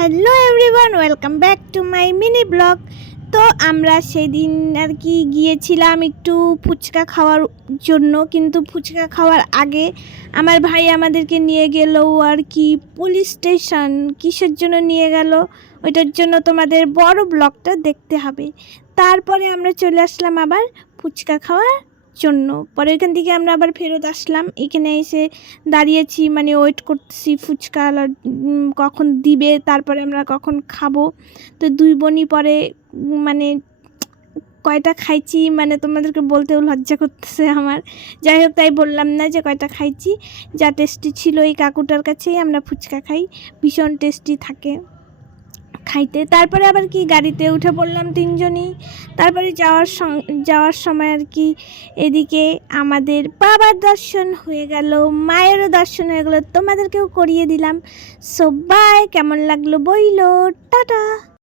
Hello everyone, welcome back to my mini blog. তো আমরা সেদিন আর কি গিয়েছিলাম একটু ফুচকা খাওয়ার জন্য, কিন্তু ফুচকা খাওয়ার আগে আমার ভাই আমাদেরকে নিয়ে গেল আর কি পুলিশ স্টেশন। কিসের জন্য নিয়ে গেল ওইটার জন্য তোমাদের বড় ব্লগটা দেখতে হবে। তারপরে আমরা চলে আসলাম আবার ফুচকা খাওয়ার জন্য। পরে ওইখান থেকে আমরা আবার ফেরত আসলাম, এখানে এসে দাঁড়িয়েছি, মানে ওয়েট করতেছি ফুচকা কখন দিবে, তারপরে আমরা কখন খাবো। তো দুই বোনই পরে মানে কয়টা খাইছি, মানে তোমাদেরকে বলতেও লজ্জা করতেছে আমার। যাই হোক, তাই বললাম না যে কয়টা খাইছি। যা টেস্টি ছিল এই কাকুটার কাছেই আমরা ফুচকা খাই, ভীষণ টেস্টি থাকে খাইতে। তারপরে আবার কি গাড়িতে উঠে পড়লাম তিনজনই। তারপরে যাওয়ার সময় আর কি এদিকে আমাদের বাবার দর্শন হয়ে গেল, মায়েরও দর্শন হয়ে গেল, তোমাদেরকেও করিয়ে দিলাম। সো বাই, কেমন লাগলো বইলো, টাটা।